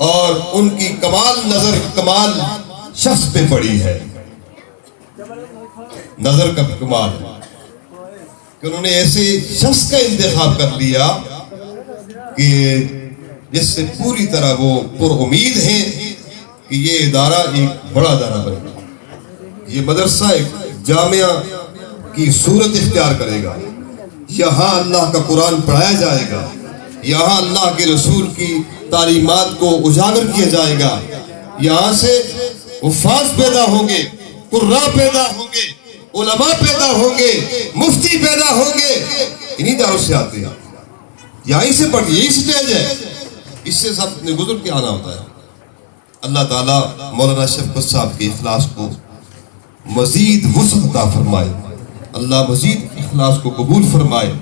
اور ان کی کمال نظر کمال شخص پہ پڑی ہے، نظر کا کمال کہ انہوں نے ایسے شخص کا انتخاب کر لیا کہ جس سے پوری طرح وہ پر امید ہیں کہ یہ ادارہ ایک بڑا ادارہ بنے گا، یہ مدرسہ ایک جامعہ کی صورت اختیار کرے گا، یہاں اللہ کا قرآن پڑھایا جائے گا، یہاں اللہ کے رسول کی تعلیمات کو اجاگر کیا جائے گا، یہاں سے حفاظ پیدا ہوں گے، قراء پیدا ہوں گے، علماء پیدا ہوں گے، مفتی پیدا ہوں گے، انہی داروں سے آتے ہیں، یہیں سے پڑھ یہی سٹیج ہے، اس سے سب نے گزر کے آنا ہوتا ہے۔ اللہ تعالیٰ مولانا شفقت صاحب کے اخلاص کو مزید وسعت عطا فرمائے، اللہ مزید اخلاص کو قبول فرمائے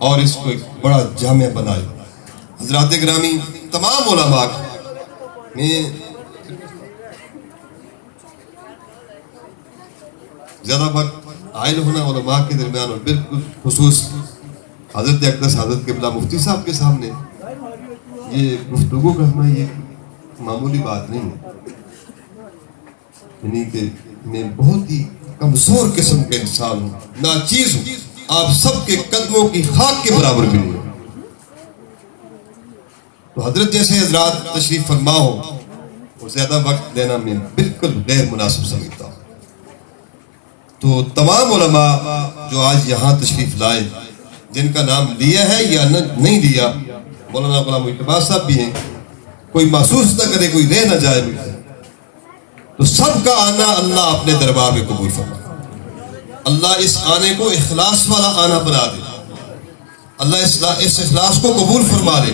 اور اس کو ایک بڑا جامعہ بنائے۔ حضرات گرامی، تمام علماء میں زیادہ وقت عائل ہونا علماء کے درمیان اور بالکل خصوص حضرت اقدس حضرت قبلہ مفتی صاحب کے سامنے یہ گفتگو کرنا یہ معمولی بات نہیں ہے، یعنی کہ میں بہت ہی کمزور قسم کے انسان ہوں، ناچیز ہوں، آپ سب کے قدموں کی خاک کے برابر بھی نہیں ہوں، تو حضرت جیسے حضرات تشریف فرما ہو اور زیادہ وقت دینا میں بالکل غیر مناسب سمجھتا ہوں۔ تو تمام علماء جو آج یہاں تشریف لائے، جن کا نام لیا ہے یا نہیں لیا، مولانا غلام اقبال صاحب بھی ہیں، کوئی محسوس نہ کرے، کوئی رہ نہ جائے، تو سب کا آنا اللہ اپنے دربار میں قبول فرمائے، اللہ اس آنے کو اخلاص والا آنا بنا دے، اللہ اس اخلاص کو قبول فرما لے،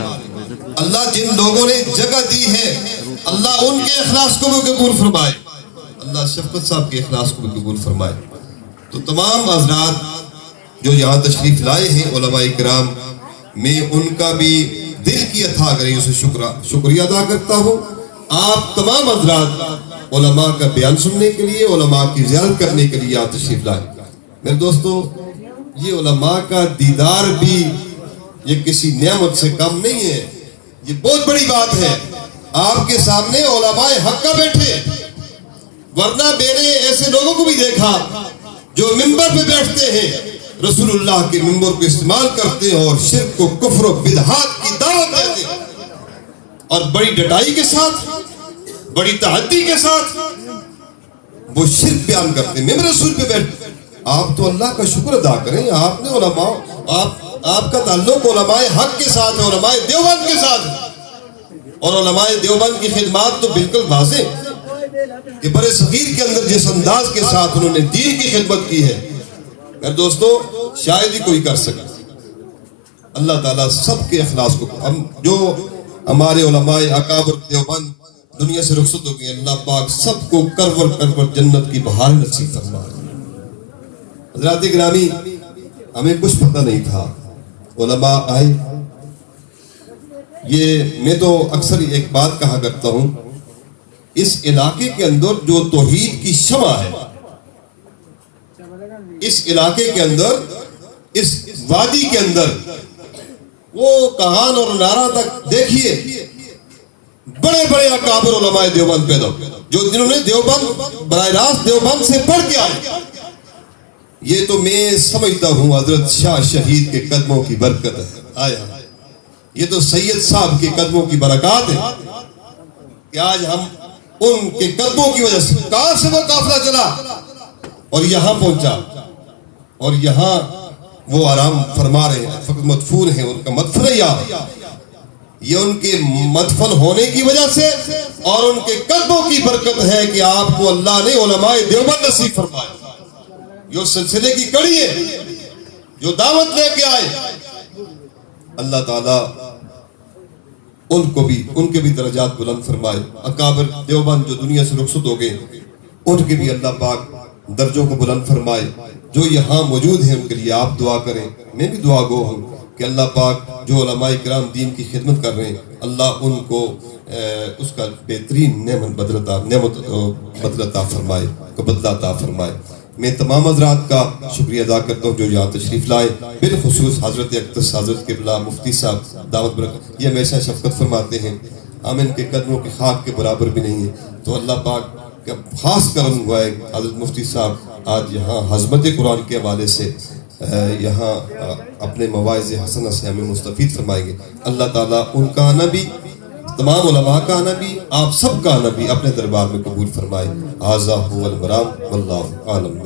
اللہ جن لوگوں نے جگہ دی ہے اللہ ان کے اخلاص کو بھی قبول فرمائے، اللہ شفقت صاحب کے اخلاص کو بھی قبول فرمائے۔ تو تمام حضرات جو یہاں تشریف لائے ہیں علماء کرام، میں ان کا بھی دل کی اتھا گریوں سے شکریہ ادا کرتا ہوں۔ آپ تمام حضرات علماء کا بیان سننے کے لیے، علماء کی زیارت کرنے کے لیے یہاں تشریف لائے۔ میرے دوستو، یہ علماء کا دیدار بھی یہ کسی نعمت سے کم نہیں ہے، یہ بہت بڑی بات ہے۔ آپ کے سامنے علماء حق کا بیٹھے، ورنہ میں نے ایسے لوگوں کو بھی دیکھا جو ممبر پہ بیٹھتے ہیں، رسول اللہ کے ممبر کو استعمال کرتے ہیں اور شرک کو کفر و بدعات کی دعوت دیتے ہیں، اور بڑی ڈٹائی کے ساتھ، بڑی تحدی کے ساتھ وہ شرک بیان کرتے ہیں۔ ممبر رسول پہ بیٹھتے ہیں، آپ تو اللہ کا شکر ادا کریں، آپ نے علماء، آپ کا تعلق علماء حق کے ساتھ ہے، علماء دیوبند کے ساتھ ہے، اور علماء دیوبند کی خدمات تو بالکل واضح کہ برے صغیر کے اندر جس انداز کے ساتھ انہوں نے دین کی خدمت کی ہے، میرے دوستو شاید ہی کوئی کر سکے۔ اللہ تعالیٰ سب کے اخلاص کو، جو ہمارے علماء اکابر دیوبند دنیا سے رخصت ہو گئے، اللہ پاک سب کو کرور جنت کی بہار نصیب فرمائے۔ حضرات گرامی، ہمیں کچھ پتہ نہیں تھا، علماء آئے۔ یہ میں تو اکثر ایک بات کہا کرتا ہوں، اس علاقے کے اندر جو توحید کی شمع ہے، اس علاقے کے اندر، اس وادی کے اندر، وہ کہان اور نارا تک دیکھیے، بڑے بڑے اکابر علماء دیوبند پیدا ہوئے، جنہوں نے دیوبند براہ راست دیوبند سے پڑھ کے آئے۔ یہ تو میں سمجھتا ہوں حضرت شاہ شہید کے قدموں کی برکت ہے، آیا یہ تو سید صاحب کے قدموں کی برکات ہے کہ آج ہم ان کے قدموں کی وجہ سے، کہاں سے وہ قافلہ چلا اور یہاں پہنچا، اور یہاں وہ آرام فرما رہے ہیں، فقط مدفون ہیں، ان کا مدفن ہے یہ ان کے مدفن ہونے کی وجہ سے اور ان کے قدموں کی برکت ہے کہ آپ کو اللہ نے علماء دیوبند نصیب فرمائے، جو سلسلے کی کڑی ہے، جو دعوت لے کے آئے۔ اللہ تعالیٰ ان کے بھی درجات بلند فرمائے۔ اکابر دیوبند جو دنیا سے رخصت ہو گئے، ان کے بھی اللہ پاک درجوں کو بلند فرمائے۔ جو یہاں موجود ہیں ان کے لیے آپ دعا کریں، میں بھی دعا گو ہوں کہ اللہ پاک جو علماء کرام دین کی خدمت کر رہے ہیں، اللہ ان کو اس کا بہترین نعمت بدل عطا فرمائے، کو بدلہ عطا فرمائے۔ میں تمام حضرات کا شکریہ ادا کرتا ہوں جو یہاں تشریف لائے، بالخصوص حضرت اقدس حضرت قبلہ مفتی صاحب دعوت برکت، یہ ہمیشہ شفقت فرماتے ہیں ہم ان کے قدموں کی خاک کے برابر بھی نہیں ہیں. تو اللہ پاک کا خاص کرم ہوا ہے. حضرت مفتی صاحب آج یہاں حضمت قرآن کے حوالے سے یہاں اپنے مواعظ حسنہ سے ہمیں مستفید فرمائیں گے. اللہ تعالیٰ ان کا آنا بھی، تمام علماء کا آنا بھی، آپ سب کا آنا بھی اپنے دربار میں قبول فرمائے. ھذا ھو المرام واللہ اعلم.